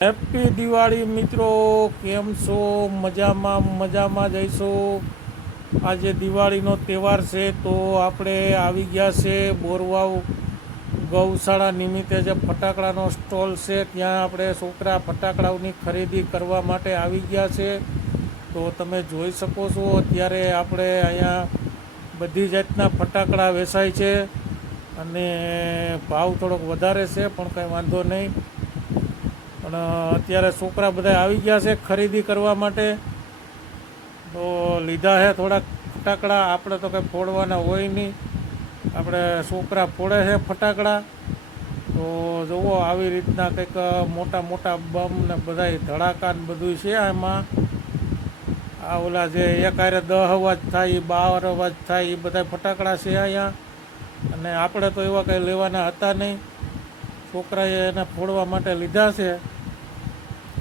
Happy Diwali મિત્રો. કેમ છો? મજામાં મજામાં જઈશું આજે દિવાળીનો તહેવાર છે, તો આપણે આવી ગયા છે બોરવાવ ગૌશાળા નિમિત્તે જે ફટાકડાનો સ્ટોલ છે, ત્યાં આપણે છોકરા ફટાકડાઓની ખરીદી કરવા માટે આવી ગયા છે. તો તમે જોઈ શકો છો, અત્યારે આપણે અહીંયા બધી જાતના ફટાકડા વેચાય છે અને ભાવ થોડોક વધારે છે, પણ કંઈ વાંધો નહીં. પણ અત્યારે છોકરા બધા આવી ગયા છે ખરીદી કરવા માટે. તો લીધા છે થોડાક ફટાકડા. આપણે તો કંઈ ફોડવાના હોય નહીં. આપણે છોકરા ફોડે છે ફટાકડા. તો જુઓ આવી રીતના કંઈક મોટા મોટા બમ ને બધા ધડાકા ને બધું છે એમાં આ ઓલા જે એક હારે દહ અવાજ થાય બાર અવાજ થાય એ બધા ફટાકડા છે અહીંયા. અને આપણે તો એવા કંઈ લેવાના હતા નહીં. છોકરાએ એને ફોડવા માટે લીધા છે.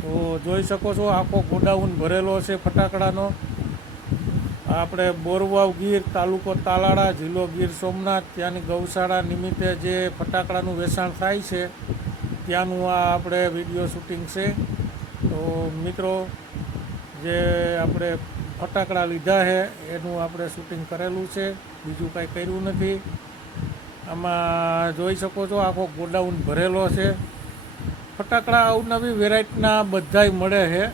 તો જોઈ શકો છો આખો ગોડાઉન ભરેલો છે ફટાકડાનો. આપણે બોરવાવ ગીર, તાલુકો તાલાળા, જિલ્લો ગીર સોમનાથ, ત્યાંની ગૌશાળા નિમિત્તે જે ફટાકડાનું વેચાણ થાય છે, ત્યાંનું આ આપણે વીડિયો શૂટિંગ છે. તો મિત્રો, જે આપણે ફટાકડા લીધા છે, એનું આપણે શૂટિંગ કરેલું છે, બીજું કાંઈ કર્યું નથી. આમાં જોઈ શકો છો આખો ગોડાઉન ભરેલો છે. ફટાકડા અવનવી વેરાયટીના બધાય મળે છે.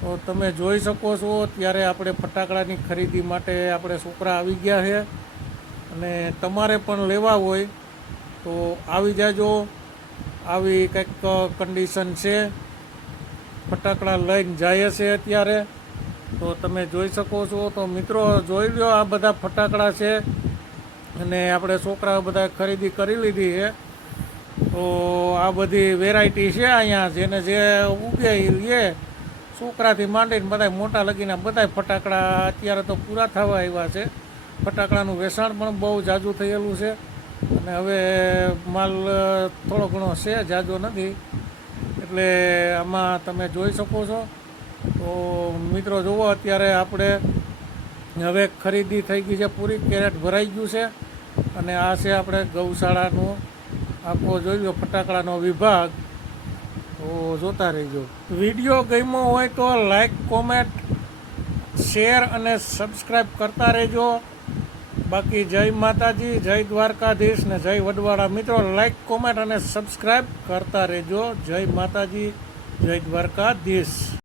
તો તમે જોઈ શકો છો ત્યારે આપણે ફટાકડાની ખરીદી માટે આપણે છોકરા આવી ગયા છે. અને તમારે પણ લેવા હોય તો આવી જાજો. આવી કંઈક કન્ડિશન છે. ફટાકડા લઈને જાય છે અત્યારે. તો તમે જોઈ શકો છો. તો મિત્રો, જોઈ લો આ બધા ફટાકડા છે. અને આપણે છોકરા બધા ખરીદી કરી લીધી છે. તો આ બધી વેરાયટી છે અહીંયા, જેને જે ઉગે એ છોકરાથી માંડીને બધા મોટા લગીને બધા ફટાકડા અત્યારે તો પૂરા થવા આવ્યા છે. ફટાકડાનું વેચાણ પણ બહુ જાજુ થયેલું છે. અને હવે માલ થોડો ઘણો છે, જાજો નથી. એટલે આમાં તમે જોઈ શકો છો. તો મિત્રો જુઓ, અત્યારે આપણે હવે ખરીદી થઈ ગઈ છે, પૂરી, કેરેટ ભરાઈ ગયું છે. અને આ છે આપણે ગૌશાળાનું આખો જોઈ ફટાકડાનો વિભાગ. તો જોતા રહેજો. વીડિયો ગમ્યો હોય તો લાઈક કોમેન્ટ શેર અને સબસ્ક્રાઈબ કરતા રહેજો. બાકી જય માતાજી, જય દ્વારકાધીશ ને જય વડવાળા. મિત્રો લાઈક કોમેન્ટ અને સબસ્ક્રાઈબ કરતા રહેજો. જય માતાજી, જય દ્વારકાધીશ.